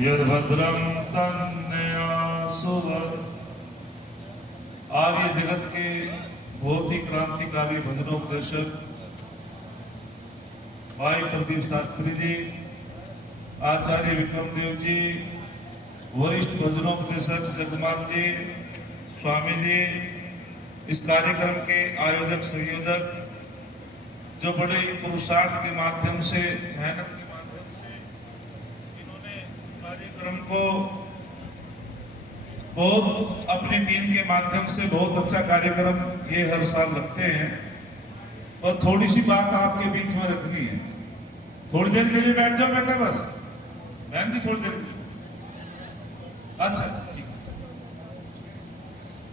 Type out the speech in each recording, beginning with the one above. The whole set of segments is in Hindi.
यद्भद्रं तन्नयासुवर। आर्य जगत के बहुत ही क्रांतिकारी भजनोपदेशक भाई प्रदीप शास्त्री जी, आचार्य विक्रमदेव जी, वरिष्ठ भजनोपदेशक जगमाल जी, स्वामी जी, इस कार्यक्रम के आयोजक संयोजक, जो बड़े पुरुषार्थ के माध्यम से, मेहनत के माध्यम से इन्होंने कार्यक्रम को बहुत अपनी टीम के माध्यम से बहुत अच्छा कार्यक्रम ये हर साल रखते हैं। और थोड़ी सी बात आपके बीच में रखनी है। थोड़ी देर के लिए बैठ जाओ बेटा, बस बहन जी थोड़ी देर के लिए। अच्छा ठीक।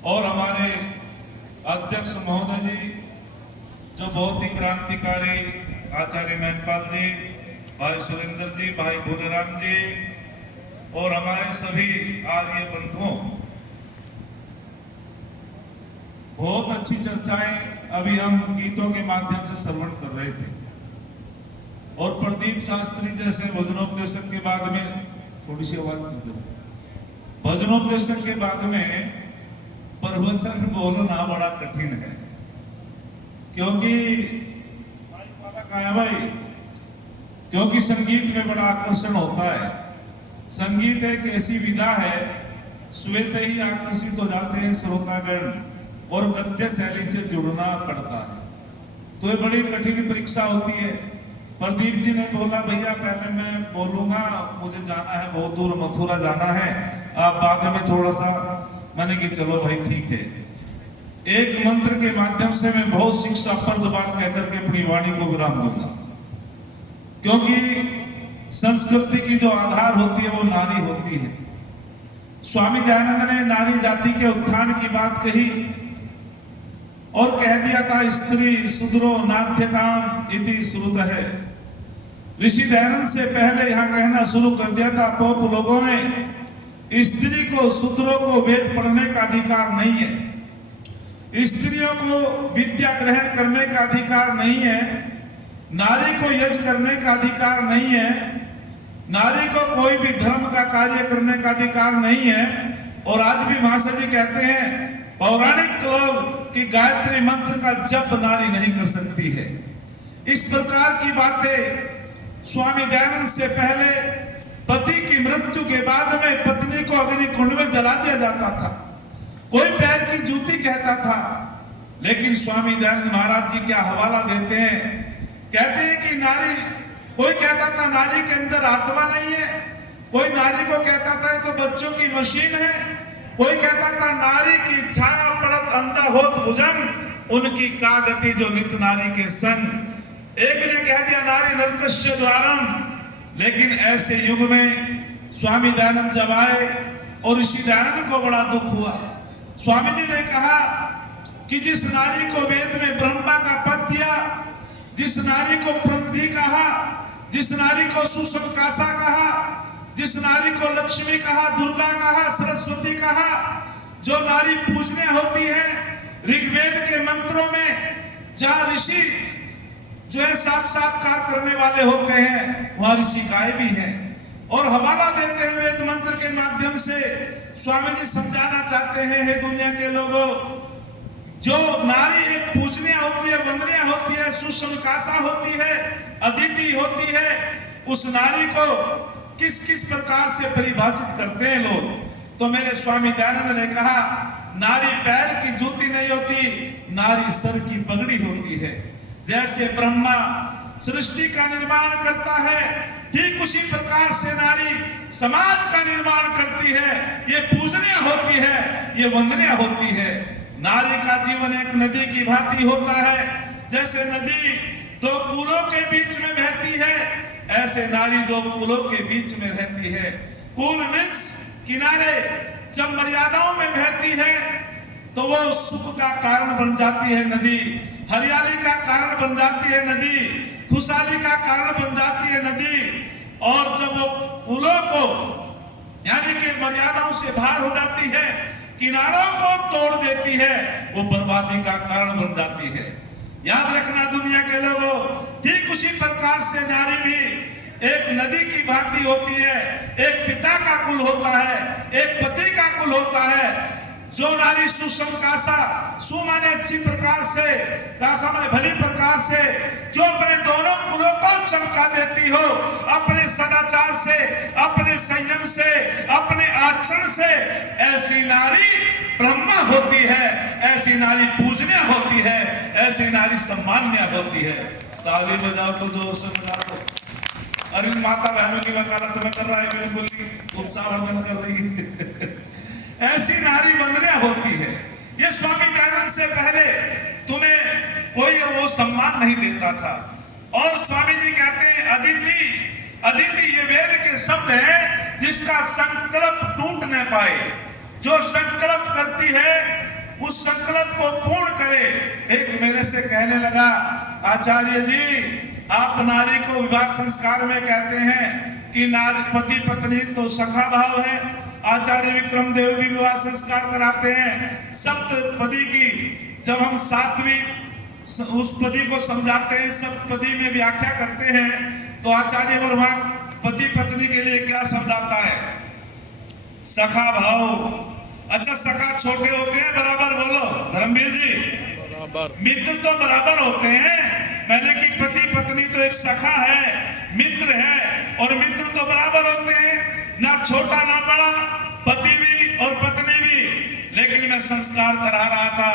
और हमारे अध्यक्ष महोदय जी, जो बहुत ही क्रांतिकारी आचार्य मैनपाल जी, भाई सुरेंद्र जी, भाई भोलेराम जी, और हमारे सभी आर्य बंधुओं, बहुत अच्छी चर्चाएं अभी हम गीतों के माध्यम से श्रवण कर रहे थे। और प्रदीप शास्त्री जैसे भजनोपदेशक के बाद में, थोड़ी सी आवाज कर दो, भजनोपदेशक के बाद में प्रवचन बोलना बड़ा कठिन है, क्योंकि भाई, क्योंकि संगीत में बड़ा आकर्षण होता है। संगीत एक ऐसी विधा है, स्वतः ही आकर्षित हो जाते हैं श्रोतागण, और गद्य शैली से जुड़ना पड़ता है। तो ये बड़ी कठिन परीक्षा होती है। प्रदीप जी ने बोला, भैया पहले मैं बोलूंगा, मुझे जाना है बहुत दूर, मथुरा जाना है, आप बाद में थोड़ा सा। मैंने कि चलो भाई ठीक है। एक मंत्र के माध्यम से मैं बहुत शिक्षाप्रद बात कहकर के अपनी वाणी को विराम दूंगा, क्योंकि संस्कृति की जो आधार होती है वो नारी होती है। स्वामी दयानंद ने नारी जाति के उत्थान की बात कही और कह दिया था, स्त्री शूद्रो नाट्यताम इति श्रुत है। ऋषि दयानंद से पहले यहाँ कहना शुरू कर दिया था पोप लोगों ने, स्त्री को, शूद्रों को वेद पढ़ने का अधिकार नहीं है, स्त्रियों को विद्या ग्रहण करने का अधिकार नहीं है, नारी को यज्ञ करने का अधिकार नहीं है, नारी को कोई भी धर्म का कार्य करने का अधिकार नहीं है। और आज भी महाशय जी कहते हैं पौराणिक लोग कि गायत्री मंत्र का जप नारी नहीं कर सकती है। इस प्रकार की बातें स्वामी दयानंद से पहले पति की मृत्यु के बाद में पत्नी को अग्निकुंड में जला दिया जाता था, कोई पैर की जूती कहता था। लेकिन स्वामी दयानंद महाराज जी क्या हवाला देते हैं, कहते हैं कि नारी, कोई कहता था नारी के अंदर आत्मा नहीं है, कोई नारी को कहता था तो बच्चों की मशीन है, कोई कहता था नारी की छाया पड़त अंधा होत भुजंग, उनकी का गति जो नित नारी के संग। एक ने कह दिया नारी नरकस्य द्वारम। लेकिन ऐसे युग में स्वामी दयानंद जब आए और ऋषि दयानंद को बड़ा दुख हुआ। स्वामी जी ने कहा कि जिस नारी को वेद में ब्रह्मा का पद दिया, जिस नारी को प्रंदी कहा, जिस नारी को सुसंकाशा कहा, जिस नारी को लक्ष्मी कहा, दुर्गा कहा, सरस्वती कहा, जो नारी पूजनीय होती है, ऋग्वेद के मंत्रों में जहां ऋषि जो है साक्षात्कार करने वाले होते हैं, वहां ऋषिकाएं भी हैं। और हवाला देते हैं वेद मंत्र के माध्यम से। स्वामी जी समझाना चाहते हैं, हे दुनिया के लोगों, जो नारी एक पूजनीय होती है, वंदनीय होती है, सुसंकाशा होती है, अदिति होती है, उस नारी को किस किस प्रकार से परिभाषित करते हैं लोग। तो मेरे स्वामी दयानंद ने कहा, नारी पैर की जूती नहीं होती, नारी सर की पगड़ी होती है। जैसे ब्रह्मा सृष्टि का निर्माण करता है, ठीक उसी प्रकार से नारी समाज का निर्माण करती है। ये पूजनीय होती है, ये वंदनीय होती है। नारी का जीवन एक नदी की भांति होता है। जैसे नदी दो पुलों के बीच में बहती है, ऐसे नारी दो पुलों के बीच में रहती है। पुल मीन्स किनारे। जब मर्यादाओं में बहती है तो वो सुख का कारण बन जाती है नदी, हरियाली का कारण बन जाती है नदी, खुशहाली का कारण बन जाती है नदी। और जब वो पुलों को यानी कि मर्यादाओं से बाहर हो जाती है, किनारों को तोड़ देती है, वो बर्बादी का कारण बन जाती है। याद रखना दुनिया के लोगों, ठीक उसी प्रकार से नारी भी एक नदी की भांति होती है, एक पिता का कुल होता है, एक पति का कुल होता है। जो नारी सुषम कासा, सु माने अच्छी प्रकार से, कासा माने भली प्रकार से, जो अपने दोनों कुलों को चमका देती हो अपने सदाचार से, अपने संयम से, अपने आचरण से, ऐसी नारी ब्रह्मा होती है, ऐसी नारी पूजनीय होती है, ऐसी नारी सम्माननीय होती है। ताली बजाओ तो जोर से बजाओ। अरे माता बहनों की वकालत में कर रहा है, बिल्कुल उत्साह वर्धन कर रही ऐसी नारी वंदनीय होती है। ये स्वामी दयानंद से पहले तुम्हें कोई वो सम्मान नहीं देता था। और स्वामी जी कहते हैं अदिति, अदिति ये वेद के शब्द है जिसका संकल्प टूट न पाए। जो संकल्प करती है उस संकल्प को पूर्ण करे। एक मेरे से कहने लगा, आचार्य जी आप नारी को विवाह संस्कार में कहते हैं कि नारी पति पत्नी तो सखा भाव है। आचार्य विक्रम देव भी विवाह संस्कार कराते हैं। सप्तपदी की जब हम सातवीं उस पदी को समझाते हैं, सप्तपदी में व्याख्या करते हैं, तो आचार्य वर्मा पति पत्नी के लिए क्या शब्द आता है? सखा भाव। अच्छा सखा छोटे होते हैं बराबर? बोलो धर्मवीर जी। बराबर। मित्र तो बराबर होते हैं। मैंने कि पति पत्नी तो एक सखा है, मित्र है, और मित्र तो बराबर होते हैं, ना छोटा ना बड़ा, पति भी और पत्नी भी। लेकिन मैं संस्कार करा रहा था,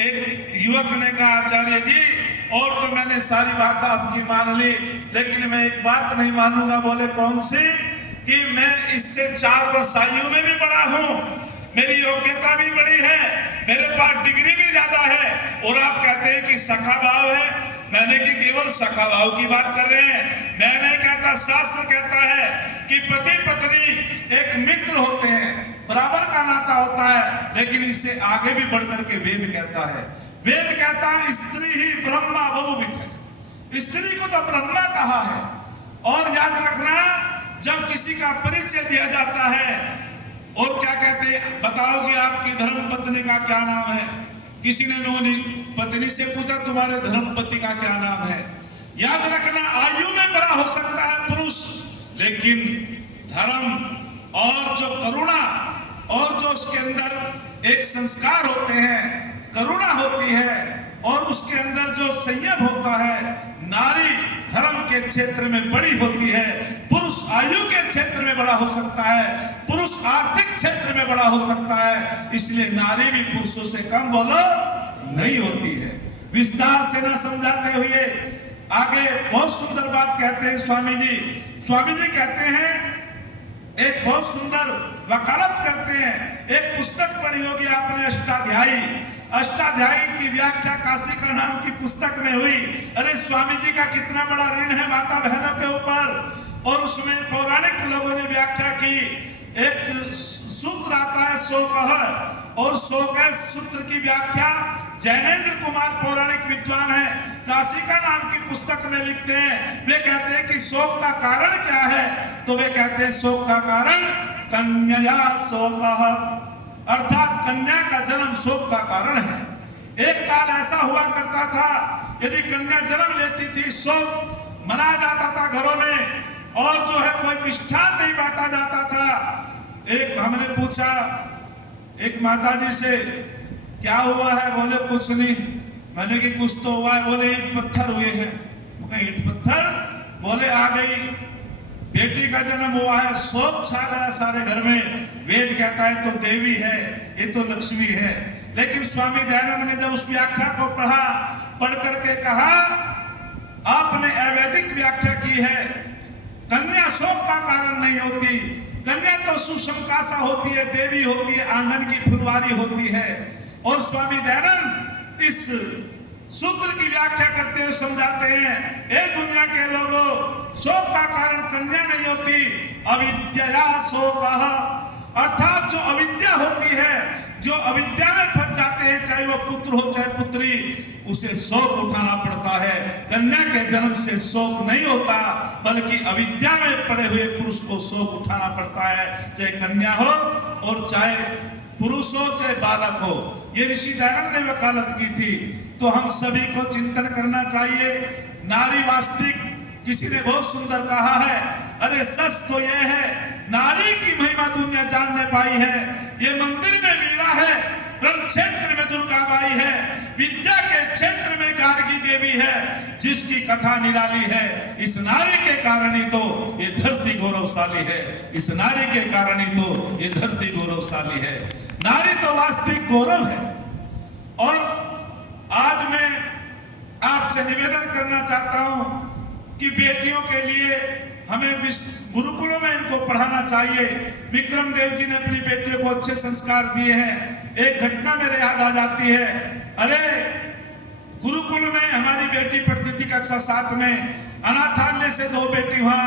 एक युवक ने कहा आचार्य जी और तो मैंने सारी बात आपकी मान ली, लेकिन मैं एक बात नहीं मानूंगा। बोले कौन सी? कि मैं इससे 4 वर्ष आयु में भी बड़ा हूं, मेरी योग्यता भी बड़ी है, मेरे पास डिग्री भी ज्यादा है, और आप कहते हैं कि सखा भाव है। मैंने कि केवल सखा भाव की बात कर रहे हैं, मैं नहीं कहता। शास्त्र कहता है कि पति पत्नी एक मित्र होते हैं, बराबर का नाता होता है, लेकिन इससे आगे भी बढ़कर के वेद कहता है। वेद कहता है स्त्री ही ब्रह्मा बहुविध है। स्त्री को तो ब्रह्मा कहा है। और याद रखना, जब किसी का परिचय दिया जाता है और क्या कहते हैं, बताओ जी आपकी धर्म पत्नी का क्या नाम है? किसी ने नोनी पत्नी से पूछा तुम्हारे धर्म पति का क्या नाम है? याद रखना आयु में बड़ा हो सकता है पुरुष, लेकिन धर्म और जो करुणा और जो उसके अंदर एक संस्कार होते हैं, करुणा होती है, और उसके अंदर जो संयम होता है, नारी धर्म के क्षेत्र में बड़ी होती है। पुरुष आयु के क्षेत्र में बड़ा हो सकता है, पुरुष आर्थिक क्षेत्र में बड़ा हो सकता है, इसलिए नारी भी पुरुषों से कम बोलो नहीं होती है। विस्तार से ना समझाते हुए आगे बहुत सुंदर बात कहते हैं स्वामी जी। स्वामी जी कहते हैं, एक बहुत सुंदर वकालत करते हैं। एक पुस्तक पढ़ी होगी आपने, अष्टाध्यायी। अष्टाध्यायी की व्याख्या काशी का नाम की पुस्तक में हुई। अरे स्वामी जी का कितना बड़ा ऋण है माता बहनों के ऊपर, और उसमें पौराणिक लोगों ने व्याख्या की। एक सूत्र आता है शोक, और शोक सूत्र की व्याख्या जैनेन्द्र कुमार पौराणिक विद्वान है, काशी का नाम की पुस्तक में लिखते हैं। वे कहते हैं कि शोक का कारण क्या है? तो वे कहते हैं शोक का कारण कन्या शोक, अर्थात कन्या का जन्म शोक का कारण है। एक काल ऐसा हुआ करता था, यदि कन्या जन्म लेती थी शोक मनाया जाता था घरों में, और जो है कोई मिष्ठान नहीं बांटा जाता था। एक हमने पूछा एक माताजी से क्या हुआ है? बोले कुछ नहीं। मैंने कि कुछ तो हुआ है। बोले ईंट पत्थर हुए हैं। ईंट पत्थर? बोले आ गई बेटी का जन्म हुआ है, शोक छा गया सारे घर में। वेद कहता है तो देवी है, ये तो लक्ष्मी है। लेकिन स्वामी दयानंद ने जब उस व्याख्या को पढ़ा, पढ़ करके कहा आपने अवैधिक व्याख्या की है, कन्या शोक का कारण नहीं होती। कन्या तो सुसमकासा होती है, देवी होती है, आंगन की फुलवारी होती है। और स्वामी दयानंद इस सूत्र की व्याख्या करते हुए समझाते हैं, ए दुनिया के लोगों, शोक का कारण कन्या नहीं होती, अविद्या शोक, अर्थात जो अविद्या होती है, जो अविद्या में फंस जाते हैं, चाहे वो पुत्र हो चाहे पुत्री, उसे शोक उठाना पड़ता है। कन्या के जन्म से शोक नहीं होता, बल्कि अविद्या में पड़े हुए पुरुष को शोक उठाना पड़ता है, चाहे कन्या हो और चाहे पुरुष हो चाहे बालक हो। ये ऋषि दयानंद ने वकालत की थी। तो हम सभी को चिंतन करना चाहिए। नारी वास्तविक किसी ने बहुत सुंदर कहा है, अरे सच तो यह है, नारी की महिमा दुनिया जानने पाई है। ये मंदिर में मीरा है, रण क्षेत्र में दुर्गा बाई है, विद्या के क्षेत्र में गार्गी देवी है, जिसकी कथा निराली है। इस नारी के कारण ही तो ये धरती गौरवशाली है, इस नारी के कारण ही तो ये धरती गौरवशाली है। नारी तो वास्तविक गौरव है। और आज मैं आपसे निवेदन करना चाहता हूं कि बेटियों के लिए हमें गुरुकुलों में इनको पढ़ाना चाहिए। विक्रम देव जी ने अपनी बेटियों को अच्छे संस्कार दिए हैं। एक घटना मेरे याद आ जाती है, अरे गुरुकुल में हमारी बेटी पढ़ती थी कक्षा 7 में, अनाथालय से 2 बेटी वहां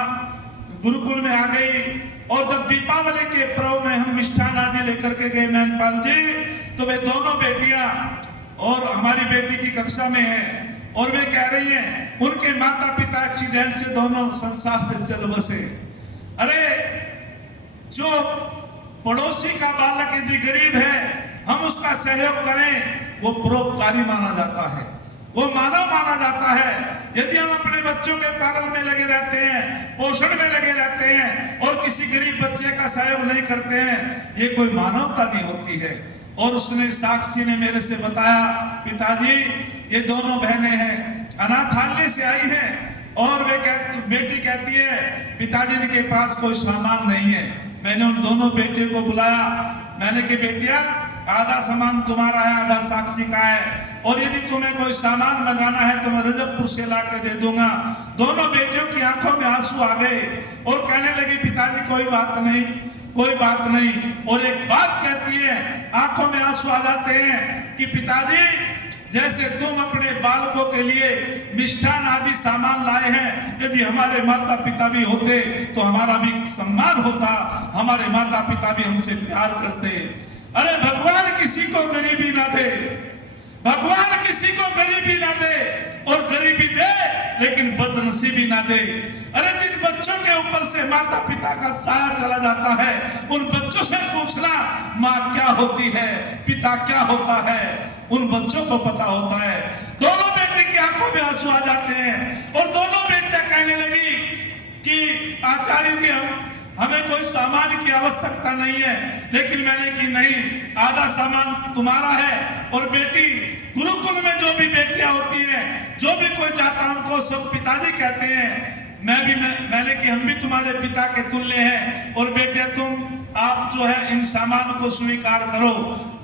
गुरुकुल में आ गई। और जब दीपावली के पर्व में हम मिष्ठान आदि लेकर के गए मैनपाल जी, तो वे दोनों बेटियां और हमारी बेटी की कक्षा में है, और वे कह रही हैं उनके माता पिता एक्सीडेंट से दोनों संसार से चल बसे। अरे जो पड़ोसी का बालक यदि गरीब है, हम उसका सहयोग करें, वो परोपकारी माना जाता है, वो मानव माना जाता है। यदि हम अपने बच्चों के पालन में लगे रहते हैं, पोषण में लगे रहते हैं, और किसी गरीब बच्चे का सहयोग नहीं करते हैं, ये कोई मानवता नहीं होती है। और उसने, साक्षी ने मेरे से बताया, पिताजी ये दोनों बहनें हैं, अनाथालय से आई हैं, और बेटी कहती है पिताजी के पास कोई सामान नहीं है। मैंने उन दोनों बेटियों को बुलाया, मैंने कहा बेटिया, आधा सामान तुम्हारा है, आधा साक्षी का है, और यदि तुम्हें कोई सामान मंगाना है तो मैं रजबपुर से ला के दे दूंगा। दोनों बेटियों की आंखों में आंसू आ गए और कहने लगी पिताजी कोई बात नहीं, कोई बात नहीं। और एक बात कहती है, आंखों में आंसू आ जाते हैं कि पिताजी जैसे तुम अपने बालकों के लिए मिष्ठान आदि सामान लाए हैं, यदि हमारे माता पिता भी होते तो हमारा भी सम्मान होता, हमारे माता पिता भी हमसे प्यार करते। अरे भगवान किसी को गरीबी ना दे, भगवान किसी को गरीबी ना दे, और गरीबी दे लेकिन बदनसीबी ना दे। अरे जिन बच्चों के ऊपर से माता पिता का साया चला जाता है, उन बच्चों से पूछना माँ क्या होती है, पिता क्या होता है, उन बच्चों को पता होता है। दोनों बेटे की आंखों में आंसू आ जाते हैं, और दोनों बेटियां कहने लगी कि आचार्य जी हमें कोई सामान की आवश्यकता नहीं है। लेकिन मैंने कि नहीं, आधा सामान तुम्हारा है, और बेटी गुरुकुल में जो भी बेटियां होती हैं, जो भी कोई जाता है, उनको सब पिताजी कहते हैं। मैंने कि हम भी तुम्हारे पिता के तुल्य हैं, और बेटे आप जो है इन सामान को स्वीकार करो।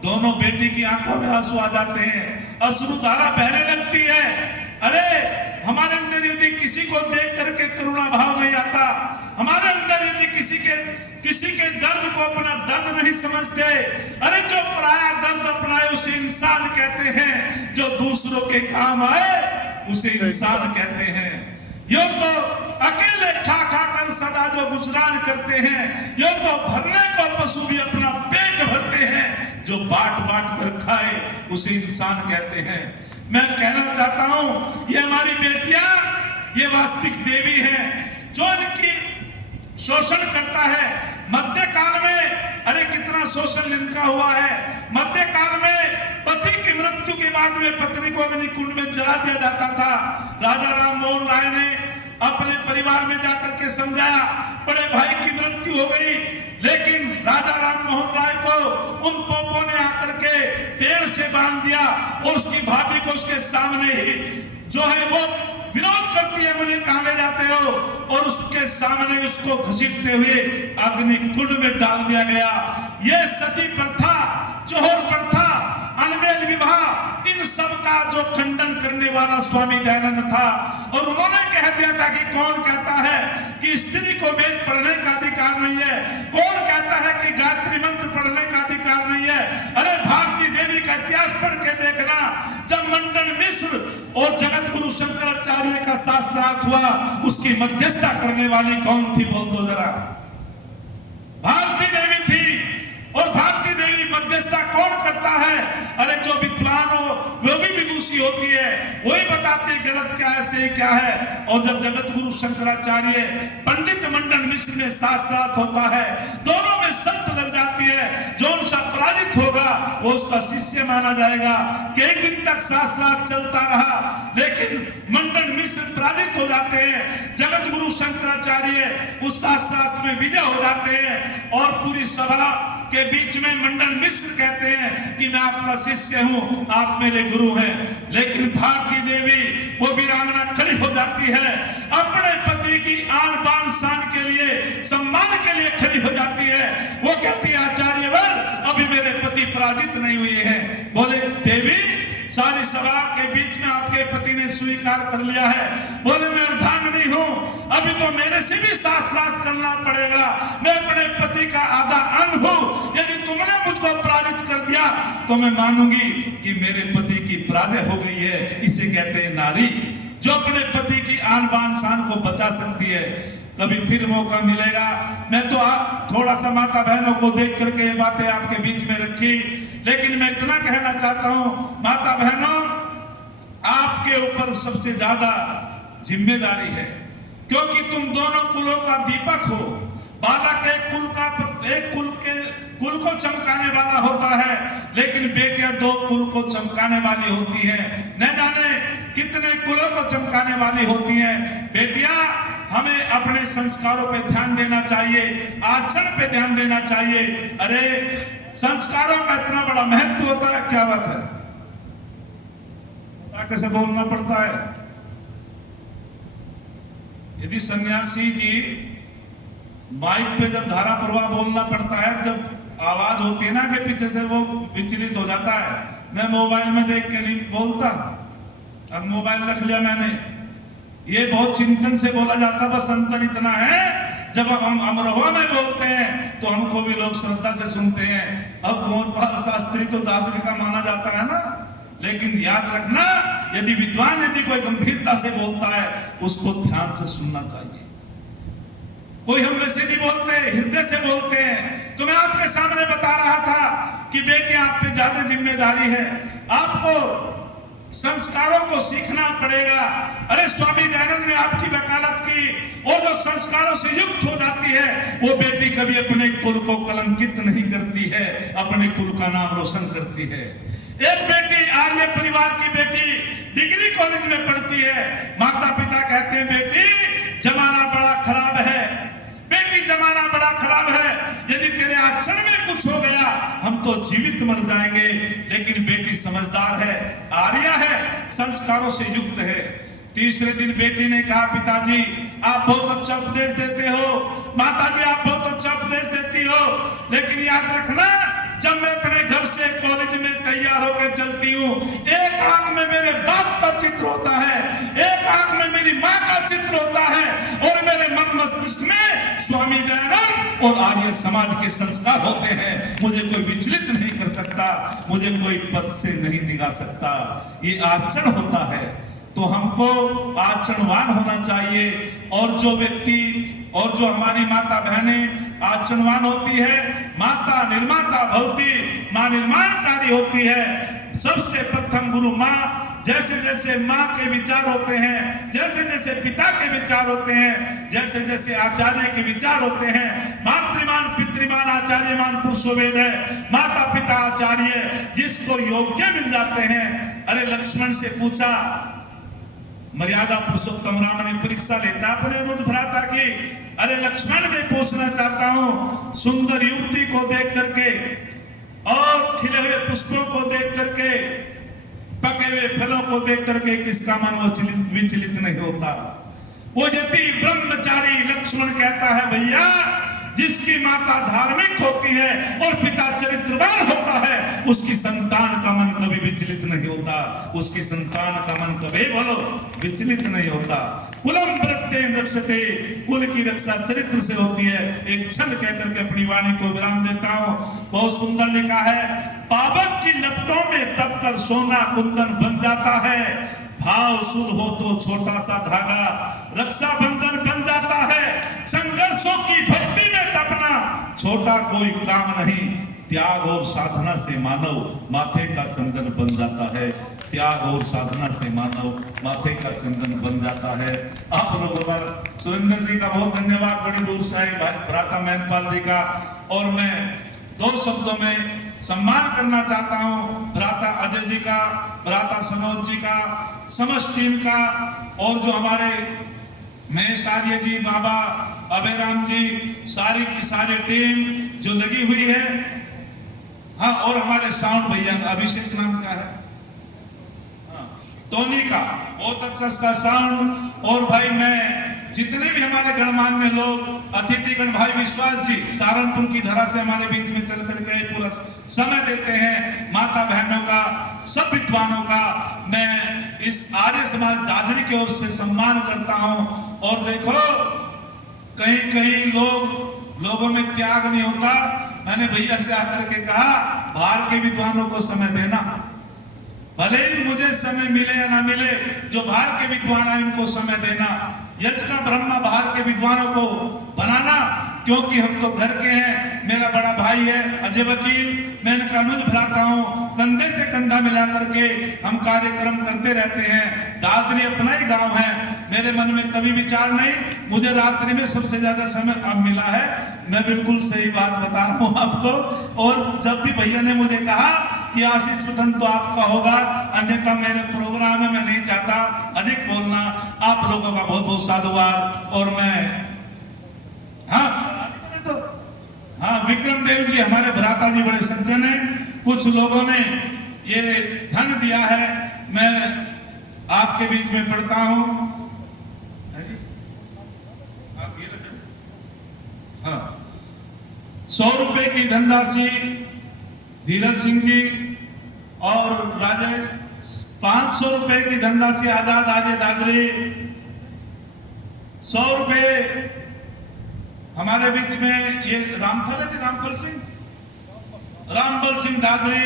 दोनों बेटी की आंखों में आंसू आ जाते हैं, अश्रुधारा बहने लगती है। अरे हमारे अंदर यदि किसी को देख करके करुणा भाव नहीं आता, हमारे अंदर यदि किसी के दर्द को अपना दर्द नहीं समझते, अरे जो पराया दर्द अपनाए उसे इंसान कहते हैं, जो दूसरों के काम आए उसे इंसान कहते हैं। यो तो अकेले खा खा कर सदा जो गुजरान करते हैं, यो तो भरने को पशु भी अपना पेट भरते हैं, जो बांट बांट कर खाए उसे इंसान कहते हैं। मैं कहना चाहता हूं, ये हमारी बेटियां ये वास्तविक देवी हैं, जो इनकी शोषण करता है। मध्यकाल में अरे कितना शोषण इनका हुआ है। मध्यकाल में पति की मृत्यु के बाद में पत्नी को अग्निकुंड में जला दिया जाता था। राजा राम मोहन राय ने अपने परिवार में जाकर के समझाया, बड़े भाई की मृत्यु हो गई, लेकिन राजा राम मोहन राय को उन पोपों ने आकर के पेड़ से बांध दिया, और उसकी भाभी को उसके सामने ही जो है वो विरोध करती है, मुझे कहां ले जाते हो, और उसके सामने उसको घसीटते हुए अग्निकुंड में डाल दिया गया। यह सती प्रथा, चोहर प्रथा, अनमेल विवाह, इन सब का जो खंडन करने वाला स्वामी दयानंद था। और उन्होंने कह दिया था कि कौन कहता है कि स्त्री को वेद पढ़ने का अधिकार नहीं है, कौन कहता है कि गायत्री मंत्र पढ़ने का अधिकार नहीं है। अरे भारती देवी का इतिहास पढ़ के देखना, जब मंडन मिश्र और जगत गुरु शंकराचार्य का शास्त्रार्थ हुआ, उसकी मध्यस्थता करने वाली कौन थी, बोल दो जरा। भारती देवी थी। और भारती देवी मध्यस्थता कौन करता है? अरे जो विद्वान हो, वो भी विदुषी होती है, वही बताते गलत क्या है, सही क्या है। और जब जगत गुरु शंकराचार्य पंडित मंडन मिश्र में शास्त्रार्थ होता है, दोनों में शर्त लग जाती है, जो उनसे पराजित होगा वो उसका शिष्य माना जाएगा। कई दिन तक शास्त्रार्थ चलता रहा, लेकिन मंडन मिश्र पराजित हो जाते हैं। जगत गुरु शंकराचार्य उस शास्त्रार्थ में विजय हो जाते हैं और पूरी सभा के बीच में मंडन मिश्र कहते हैं कि मैं आपका शिष्य हूं, आप मेरे गुरु हैं। लेकिन भारती देवी वो वीरांगना खड़ी हो जाती है, अपने पति की आन बान शान के लिए, सम्मान के लिए खड़ी हो जाती है। वो कहती है आचार्यवर अभी मेरे पति पराजित नहीं हुए हैं। बोले देवी सारी सभा के बीच में आपके पति ने स्वीकार कर लिया है। बोले मैं अर्धांगिनी हूं, अभी तो मेरे से भी शास्त्रार्थ करना पड़ेगा, मैं अपने पति का आधा अंग हूं। यदि तुमने मुझको पराजित कर दिया तो मैं मानूंगी कि मेरे पति की पराजय हो गई है। इसे कहते हैं नारी, जो अपने पति की आन बान शान को बचा सकती है। कभी फिर मौका मिलेगा, मैं तो थोड़ा सा माता बहनों को देख करके ये बातें आपके बीच में रखी, लेकिन मैं इतना कहना चाहता हूं माता बहनों, आपके ऊपर सबसे ज्यादा जिम्मेदारी है, क्योंकि तुम दोनों कुलों का दीपक हो। बालक एक कुल को चमकाने वाला होता है, लेकिन बेटियां दो कुल को चमकाने वाली होती हैं। न जाने कितने कुलों को चमकाने वाली होती हैं। बेटियां हमें अपने संस्कारों पे ध्यान देना चाहिए, आचरण पे ध्यान देना चाहिए। अरे संस्कारों का इतना बड़ा महत्व होता है, क्या बात है, कैसे बोलना पड़ता है। यदि सन्यासी जी माइक पे जब धारा प्रवाह बोलना पड़ता है, जब आवाज होती है ना कि पीछे से वो विचलित हो जाता है। मैं मोबाइल में देख के नहीं बोलता, अब मोबाइल रख लिया मैंने, ये बहुत चिंतन से बोला जाता। बस अंतर इतना है, जब हम अमरोहा में बोलते हैं तो हमको भी लोग श्रद्धा से सुनते हैं। अब गोपाल शास्त्री तो दादरी का माना जाता है ना, लेकिन याद रखना यदि विद्वान यदि कोई गंभीरता से बोलता है उसको ध्यान से सुनना चाहिए। कोई हम वैसे नहीं बोलते, हृदय से बोलते हैं। तो मैं आपके सामने बता रहा था कि बेटे आप पे ज्यादा जिम्मेदारी है, आपको संस्कारों को सीखना पड़ेगा। अरे स्वामी दयानंद ने आपकी वकालत की, और जो संस्कारों से युक्त हो जाती है वो बेटी कभी अपने कुल को कलंकित नहीं करती है, अपने कुल का नाम रोशन करती है। एक बेटी आर्य परिवार की बेटी डिग्री कॉलेज में पढ़ती है, माता पिता कहते हैं बेटी जमाना बड़ा खराब है, बेटी जमाना बड़ा खराब है, यदि तेरे आचरण में कुछ हो गया हम तो जीवित मर जाएंगे। लेकिन बेटी समझदार है, आर्या है, संस्कारों से युक्त है। तीसरे दिन बेटी ने कहा पिताजी आप बहुत अच्छा उपदेश देते हो, माताजी आप बहुत अच्छा उपदेश देती हो, लेकिन याद रखना जब मैं अपने घर से कॉलेज में तैयार होकर चलती हूँ, एक आंख में मेरे बाप का चित्र होता है, एक आंख में मेरी माँ का चित्र होता है, और मेरे मन मस्तिष्क में स्वामी दयानंद और आर्य समाज के संस्कार होते हैं। मुझे कोई विचलित नहीं कर सकता, मुझे कोई पद से नहीं निकाल सकता। ये आचरण होता है, तो हमको आचरणवान होना चाहिए। और जो व्यक्ति और जो हमारी माता बहनें आचरणवान होती है, माता निर्माता भवती, माँ निर्माणकारी होती है। सबसे प्रथम गुरु माँ, जैसे जैसे माँ के विचार होते हैं, जैसे जैसे पिता के विचार होते हैं, जैसे जैसे आचार्य के विचार होते हैं, मातृमान पितृमान आचार्यमान पुरुषो वेद है, माता पिता आचार्य जिसको योग्य मिल जाते हैं। अरे लक्ष्मण से पूछा, मर्यादा पुरुषोत्तम राम ने परीक्षा लेता अपने अनुज भ्राता की। अरे लक्ष्मण मैं पूछना चाहता हूं, सुंदर युवती को देख करके और खिले हुए पुष्पों को देख करके, पके हुए फलों को देख करके किसका मन विचलित नहीं होता? वो यदि ब्रह्मचारी लक्ष्मण कहता है भैया जिसकी माता धार्मिक होती है और पिता चरित्रवान होता है, उसकी संतान का मन कभी विचलित नहीं होता, उसकी संतान का मन कभी बोलो विचलित नहीं होता। कुलम प्रत्यय रक्षते, कुल की रक्षा चरित्र से होती है। एक क्षण कहकर के अपनी वाणी को विराम देता हूँ। बहुत सुंदर लिखा है, पावक की लपटों में तब कर सोना कुंदन बन जाता है, भाव शुद्ध हो तो छोटा सा धागा रक्षा बंधन बन जाता है। संघर्षों की भक्ति में तपना छोटा कोई काम नहीं, त्याग और साधना से मानव माथे का चंदन बन जाता है। त्याग और साधना से मानव माथे का चंदन बन जाता है। आप लोगों का सुरेंद्र जी का बहुत धन्यवाद, बड़ी दूर से आए भ्राता महनपाल जी का। और मैं दो शब्दों में सम्मान करना चाहता हूं भ्राता अजय जी का, भ्राता सनोज जी का, समस्त टीम का, और जो हमारे महेश आर्य जी, बाबा अभयराम जी, सारी की सारी टीम जो लगी हुई है। हाँ, और हमारे साउंड भैया अभिषेक नाम का है, टोनी का बहुत अच्छा इसका साउंड। और भाई मैं जितने भी हमारे गणमान्य लोग, अतिथिगण, भाई विश्वास जी सहारनपुर की धरा से हमारे बीच में चल करके पूरा समय देते हैं, माता बहनों का, सब विद्वानों का मैं इस आर्य समाज दादरी की ओर से सम्मान करता हूं। और देखो कहीं कहीं लोगों में त्याग नहीं होता। मैंने भैया से आकर के कहा बाहर के विद्वानों को समय देना, भले ही मुझे समय मिले या ना मिले, जो बाहर के विद्वान हैं इनको समय देना, यज का ब्रह्म बाहर के विद्वानों को बनाना, क्योंकि हम तो घर के हैं। मेरा बड़ा भाई है अजय वकील, मैं इनका अनुज भ्राता हूं, कंधे से कंधा मिला करके हम कार्यक्रम करते रहते हैं। दादरी अपना ही गांव है, मेरे मन में कभी विचार नहीं। मुझे रात्रि में सबसे ज्यादा समय अब मिला है, मैं बिल्कुल सही बात बता रहा हूं आपको। और जब भी भैया ने मुझे कहा कि आशीष पठन तो आपका होगा, अन्यथा मेरे प्रोग्राम में मैं नहीं चाहता अधिक बोलना। आप लोगों का बहुत बहुत साधुवाद। और मैं हाँ, विक्रम देव जी हमारे भ्राता जी बड़े सज्जन हैं, कुछ लोगों ने ये धन दिया है, मैं आपके बीच में पढ़ता हूं। हाँ, 100 रुपए की धनराशि धीरज सिंह जी, और राजेश 500 रुपए की धनराशि आजाद आर्य दादरी, 100 रुपए हमारे बीच में ये रामफल है, रामफल सिंह दादरी।